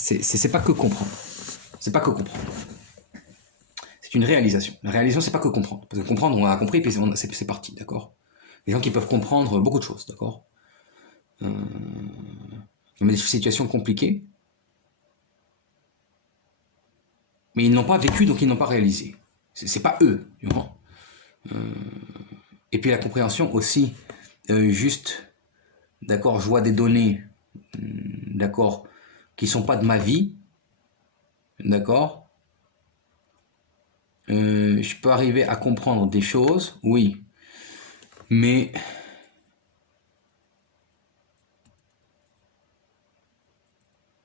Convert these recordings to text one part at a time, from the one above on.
c'est pas que comprendre. C'est pas que comprendre. C'est une réalisation. La réalisation, c'est pas que comprendre. Parce que comprendre, on a compris, puis c'est parti, d'accord? Les gens qui peuvent comprendre beaucoup de choses, d'accord? Des situations compliquées, mais ils n'ont pas vécu, donc ils n'ont pas réalisé. C'est pas eux, tu vois. Et puis la compréhension aussi, juste, d'accord, je vois des données, d'accord, qui sont pas de ma vie, d'accord. Je peux arriver à comprendre des choses, oui, mais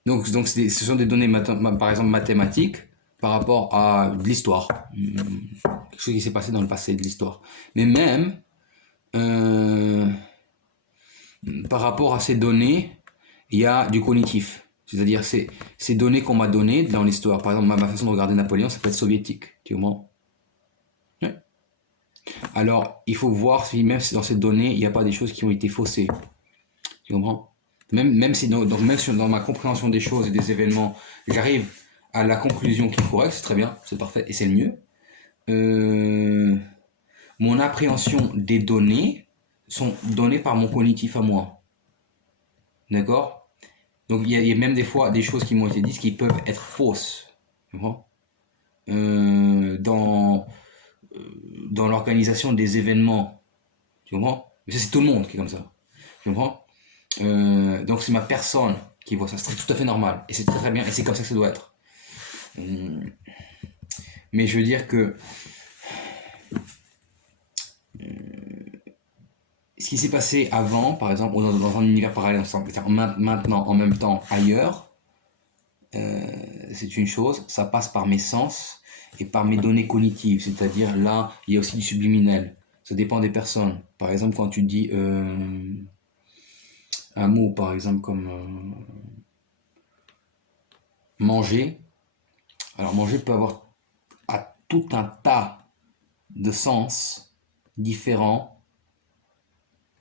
donc ce sont des données, par exemple mathématiques, par rapport à de l'histoire, quelque chose qui s'est passé dans le passé, de l'histoire. Mais même par rapport à ces données, il y a du cognitif. C'est-à-dire ces données qu'on m'a données dans l'histoire. Par exemple, ma façon de regarder Napoléon, ça peut être soviétique. Tu comprends? Ouais. Alors, il faut voir si même si dans ces données, il n'y a pas des choses qui ont été faussées. Tu comprends? Même si dans ma compréhension des choses et des événements, j'arrive à la conclusion qui est correcte, c'est très bien, c'est parfait et c'est le mieux. Mon appréhension des données sont données par mon cognitif à moi. D'accord? Donc il y a même des fois des choses qui m'ont été dites qui peuvent être fausses. Tu comprends? Dans l'organisation des événements. Tu comprends? Mais ça, c'est tout le monde qui est comme ça. Tu comprends? Donc c'est ma personne qui voit ça. C'est tout à fait normal. Et c'est très, très bien. Et c'est comme ça que ça doit être. Mais je veux dire que ce qui s'est passé avant, par exemple, ou dans un univers parallèle, maintenant, en même temps, ailleurs, c'est une chose. Ça passe par mes sens et par mes données cognitives. C'est-à-dire, là, il y a aussi du subliminel. Ça dépend des personnes. Par exemple, quand tu dis un mot, par exemple, comme manger. Alors, manger peut avoir à tout un tas de sens différents.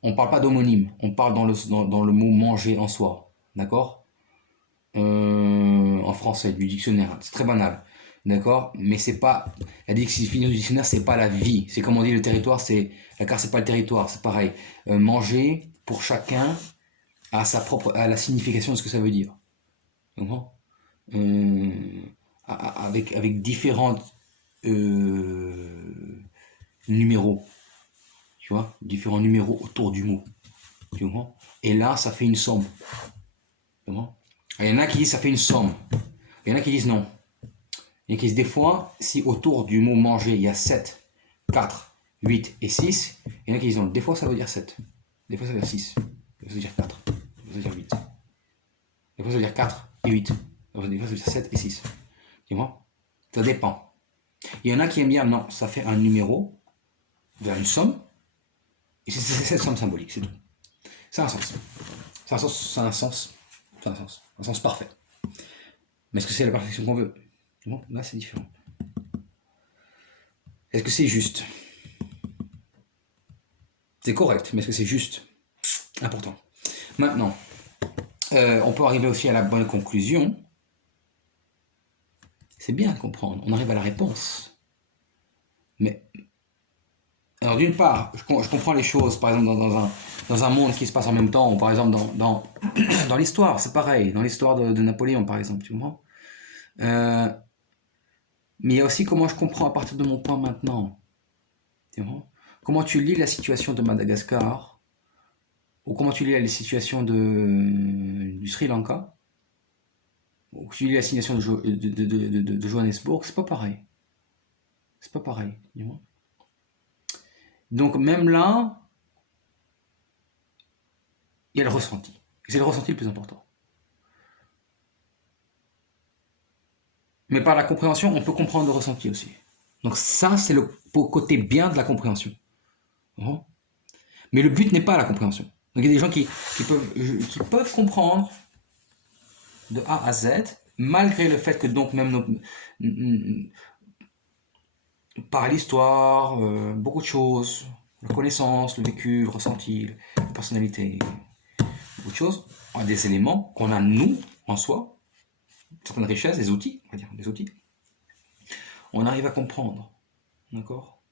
On ne parle pas d'homonyme, on parle dans le mot manger en soi. D'accord? En français, du dictionnaire. C'est très banal. D'accord? Mais c'est pas. La définition du dictionnaire, c'est pas la vie. C'est comme on dit le territoire, c'est. La carte, c'est pas le territoire, c'est pareil. Manger, pour chacun, a la signification de ce que ça veut dire. D'accord? Avec différents numéros. Tu vois? Différents numéros autour du mot. Tu comprends? Et là, ça fait une somme. Tu comprends? Il y en a qui disent ça fait une somme. Il y en a qui disent non. Il y en a qui disent des fois, si autour du mot manger, il y a 7, 4, 8 et 6, il y en a qui disent non. Des fois, ça veut dire 7. Des fois, ça veut dire 6. Des fois, ça veut dire 4. Des fois, ça veut dire 8. Des fois, ça veut dire 4 et 8. Des fois, ça veut dire 7 et 6. Tu vois? Ça dépend. Il y en a qui aiment bien, non, ça fait un numéro vers une somme. Et c'est cette somme symbolique, c'est tout. Ça a un sens. Ça a un sens. Ça a un sens. Ça a un sens. Un sens parfait. Mais est-ce que c'est la perfection qu'on veut? Bon, là, c'est différent. Est-ce que c'est juste? C'est correct, mais est-ce que c'est juste? Important. Maintenant, on peut arriver aussi à la bonne conclusion. C'est bien de comprendre. On arrive à la réponse. Mais, alors d'une part, je comprends les choses, par exemple, dans un monde qui se passe en même temps, ou par exemple dans l'histoire, c'est pareil, dans l'histoire de Napoléon, par exemple, tu comprends? Mais il y a aussi comment je comprends à partir de mon temps maintenant. Tu vois? Comment tu lis la situation de Madagascar, ou comment tu lis la situation du Sri Lanka, ou tu lis la situation de Johannesburg, c'est pas pareil. C'est pas pareil. Tu vois? Donc même là, il y a le ressenti. Et c'est le ressenti le plus important. Mais par la compréhension, on peut comprendre le ressenti aussi. Donc ça, c'est le côté bien de la compréhension. Mais le but n'est pas la compréhension. Donc il y a des gens qui peuvent comprendre de A à Z, malgré le fait que donc même par l'histoire, beaucoup de choses, la connaissance, le vécu, le ressenti, la personnalité, beaucoup de choses, on a des éléments qu'on a nous en soi, certaines richesses, des outils, on va dire, des outils, on arrive à comprendre. D'accord?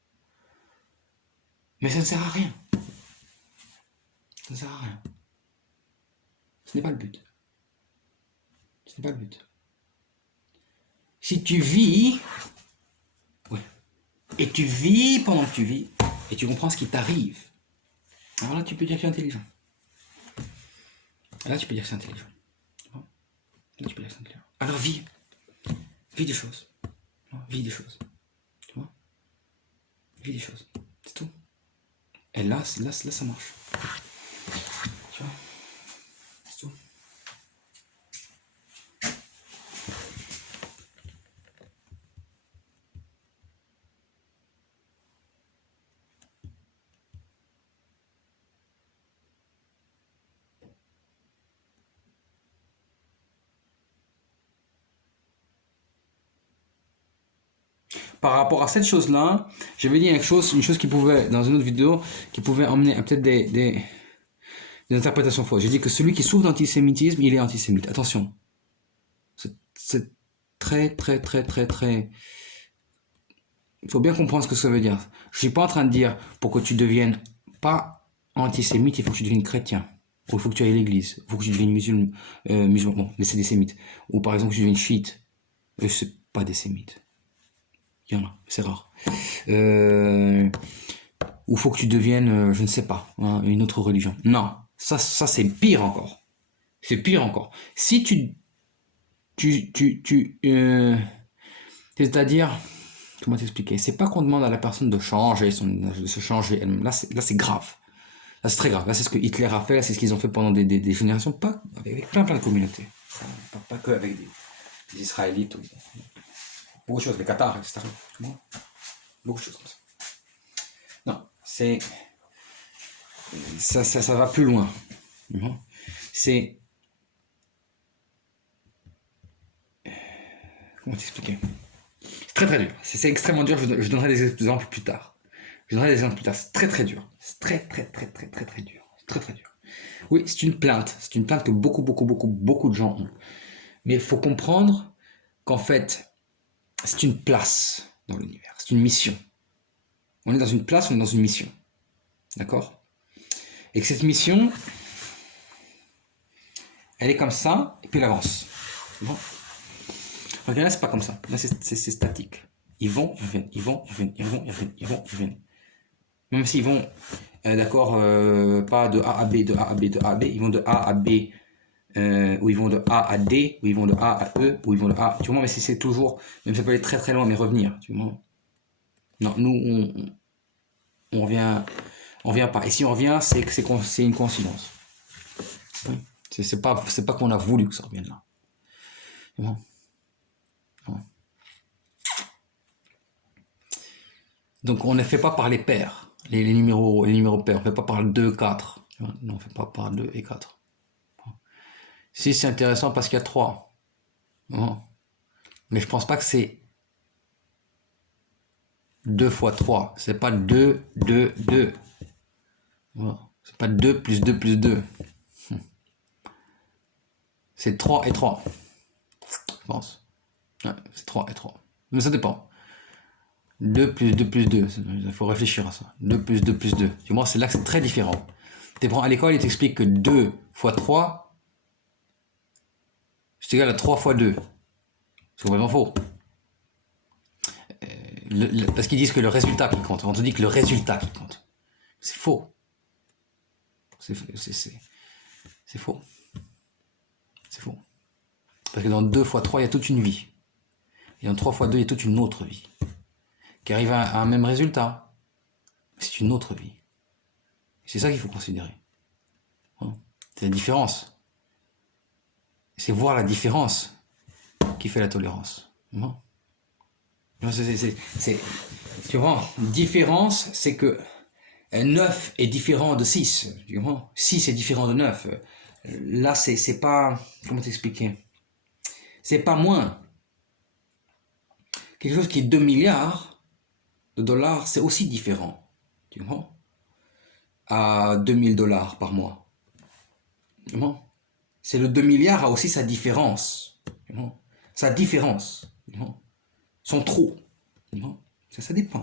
Mais ça ne sert à rien. Ça ne sert à rien. Ce n'est pas le but. Ce n'est pas le but. Si tu vis, ouais, et tu vis pendant que tu vis, et tu comprends ce qui t'arrive, alors là, tu peux dire que tu es intelligent. Là, tu peux dire que c'est intelligent. Là, tu peux dire que c'est intelligent. Alors vis. Vis des choses. Vis des choses. Tu vois? Vis des choses. C'est tout. Et là, ça marche. Tu vois? C'est tout. Par rapport à cette chose-là, j'avais dit une chose qui pouvait, dans une autre vidéo, qui pouvait emmener peut-être des interprétations fausses. J'ai dit que celui qui souffre d'antisémitisme, il est antisémite. Attention. C'est très. Il faut bien comprendre ce que ça veut dire. Je suis pas en train de dire, pour que tu deviennes pas antisémite, il faut que tu deviennes chrétien. Ou il faut que tu ailles à l'église. Il faut que tu deviennes musulman. Bon, mais c'est des sémites. Ou par exemple, que tu deviennes chiite. Eux, c'est pas des sémites. Il y en a, c'est rare. Ou faut que tu deviennes, je ne sais pas, hein, une autre religion. Non, ça c'est pire encore. C'est pire encore. Si c'est-à-dire, comment t'expliquer? C'est pas qu'on demande à la personne de changer, de se changer elle-même. Là, c'est grave. Là, c'est très grave. Là, c'est ce que Hitler a fait. Là, c'est ce qu'ils ont fait pendant des générations. Pas avec plein de communautés. Pas que avec des Israélites. Beaucoup de choses, les Qatars, etc. Beaucoup de choses comme ça. Non, ça va plus loin. C'est, comment t'expliquer? C'est très dur. C'est extrêmement dur. Je donnerai des exemples plus tard. C'est très dur. C'est très dur. C'est très dur. Oui, c'est une plainte. C'est une plainte que beaucoup de gens ont. Mais il faut comprendre qu'en fait, c'est une place dans l'univers. C'est une mission. On est dans une place, on est dans une mission. D'accord? Et que cette mission, elle est comme ça, et puis elle avance. Bon. Regarde, là, c'est pas comme ça. Là, c'est statique. Ils vont, ils viennent, ils vont, ils viennent, ils vont, ils viennent, ils vont, ils viennent. Même s'ils vont, d'accord, pas de A à B, de A à B, de A à B, ils vont de A à B, ou ils vont de A à D, ou ils vont de A à E, ou ils vont de A, tu vois, mais si c'est toujours, même ça peut aller très loin, mais revenir, tu vois. Non, nous, on revient pas. Et si on revient, c'est que c'est une coïncidence. C'est pas qu'on a voulu que ça revienne là. Tu vois. Donc on ne fait pas par les paires, les numéros pairs, on ne fait pas par 2, 4. Non, on ne fait pas par 2 et 4. 6 c'est intéressant parce qu'il y a 3. Mais je pense pas que c'est 2 fois 3. C'est pas 2, 2, 2. C'est pas 2 plus 2 plus 2. C'est 3 et 3. Je pense. Ouais, c'est 3 et 3. Mais ça dépend. 2 plus 2 plus 2. Il faut réfléchir à ça. 2 plus 2 plus 2. Tu vois, c'est là que c'est très différent. À l'école, il t'explique que 2 fois 3, c'est égal à 3 fois 2. C'est complètement faux. Parce qu'ils disent que le résultat qui compte. On te dit que le résultat qui compte. C'est faux. C'est faux. C'est faux. Parce que dans 2 fois 3, il y a toute une vie. Et dans 3 fois 2, il y a toute une autre vie. Qui arrive à un même résultat. C'est une autre vie. C'est ça qu'il faut considérer. C'est la différence. C'est voir la différence qui fait la tolérance. Tu vois, différence, c'est que 9 est différent de 6. 6 est différent de 9. Là, c'est pas... Comment t'expliquer? C'est pas moins. Quelque chose qui est 2 milliards de dollars, c'est aussi différent. Tu vois? À 2000 dollars par mois. C'est le 2 milliards a aussi sa différence. sa différence, sont trop. Ça dépend.